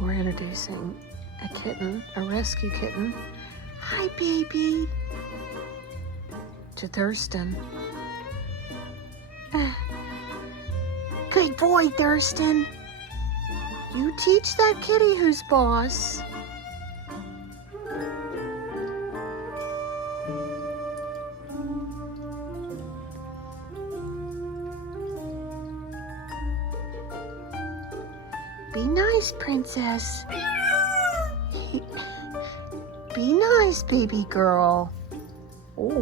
We're introducing a kitten, a rescue kitten. Hi, baby. To Thirston. Good boy, Thirston. You teach that kitty who's boss. Be nice, princess. Be nice, baby girl. Oh.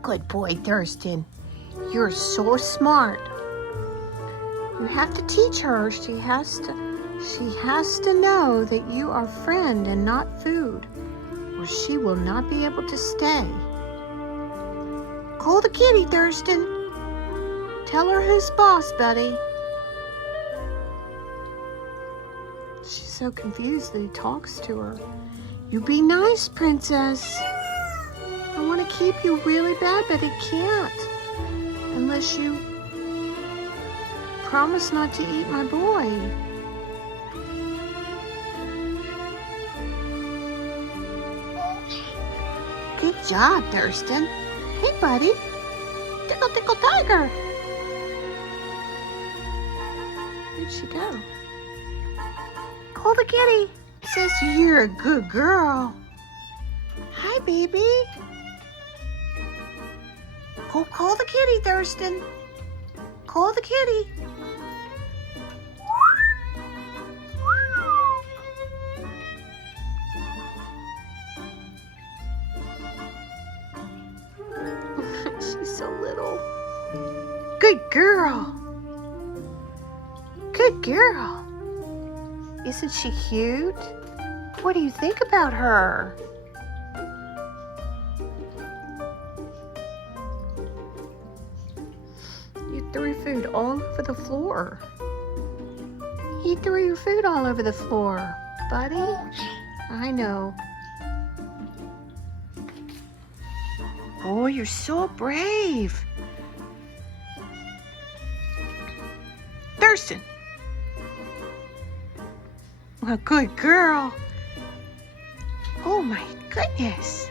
Good boy, Thirston. You're so smart. You have to teach her. She has to know that you are friend and not food, or she will not be able to stay. Call the kitty, Thirston. Tell her who's boss, buddy. She's so confused that he talks to her. You be nice, princess. I want to keep you really bad, but I can't. Unless you promise not to eat my boy. Good job, Thirston. Hey, buddy. Tickle, tickle, tiger. Where'd she go? Call the kitty. Says you're a good girl. Hi, baby. Go call the kitty, Thirston. Call the kitty. She's so little. Good girl. Good girl. Isn't she cute? What do you think about her? You threw food all over the floor. You threw your food all over the floor, buddy. I know. Oh, you're so brave. Thirston. A good girl. Oh my goodness.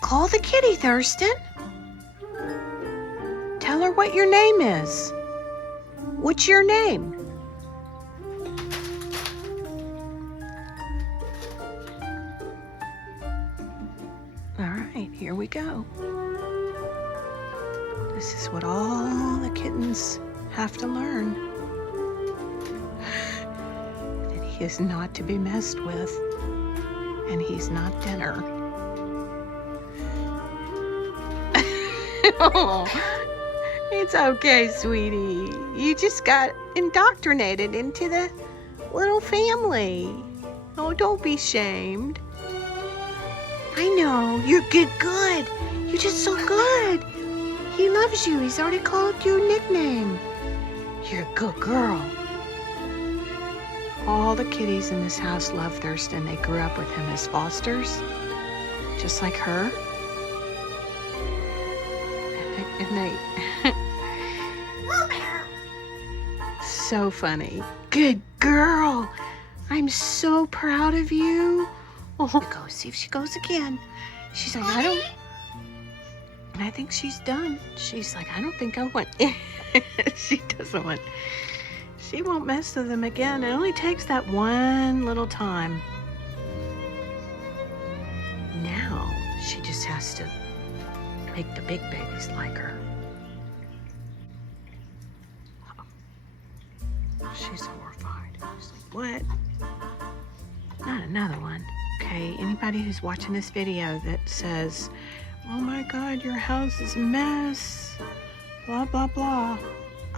Call the kitty, Thirston. Tell her what your name is. What's your name? All right, here we go. This is what all the kittens have to learn. That he is not to be messed with, and he's not dinner. Oh, it's okay, sweetie. You just got indoctrinated into the little family. Oh, don't be shamed. I know, you're good. You're just so good. He loves you. He's already called you a nickname. You're a good girl. All the kitties in this house love Thirston. They grew up with him as fosters, just like her. And they so funny. Good girl. I'm so proud of you. Oh, go see if she goes again. She's like, I think she's done. She's like, I don't think I want. She doesn't want. She won't mess with them again. It only takes that one little time. Now she just has to make the big babies like her. She's horrified. She's like, what? Not another one. Okay, anybody who's watching this video that says, oh my God, your house is a mess, blah, blah, blah.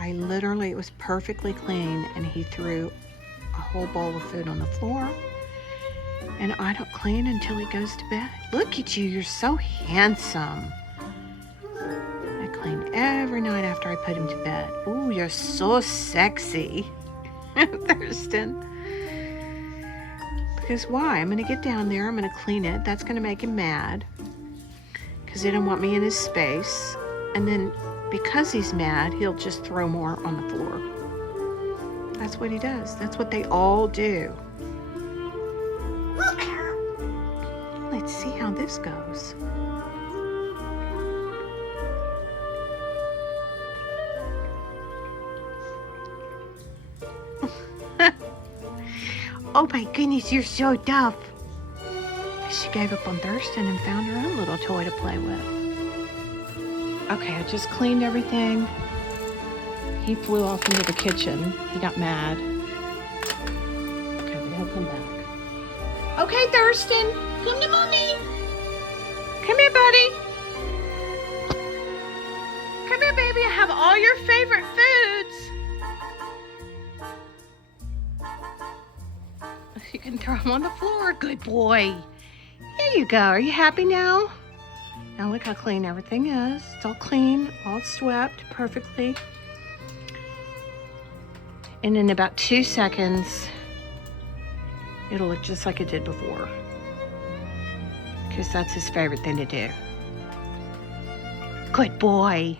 It was perfectly clean, and he threw a whole bowl of food on the floor. And I don't clean until he goes to bed. Look at you, you're so handsome. I clean every night after I put him to bed. Ooh, you're so sexy. Thirston. But because why? I'm going to get down there. I'm going to clean it. That's going to make him mad because he don't want me in his space. And then because he's mad, he'll just throw more on the floor. That's what he does. That's what they all do. Let's see how this goes. Oh my goodness, you're so tough. She gave up on Thirston and found her own little toy to play with. Okay, I just cleaned everything. He flew off into the kitchen. He got mad. Okay, but he'll come back. Okay, Thirston, come to mommy. Come here, buddy. Come here, baby. I have all your favorite foods. You can throw them on the floor. Good boy. Here you go. Are you happy now? Now look how clean everything is. It's all clean, all swept perfectly. And in about 2 seconds, it'll look just like it did before. Because that's his favorite thing to do. Good boy.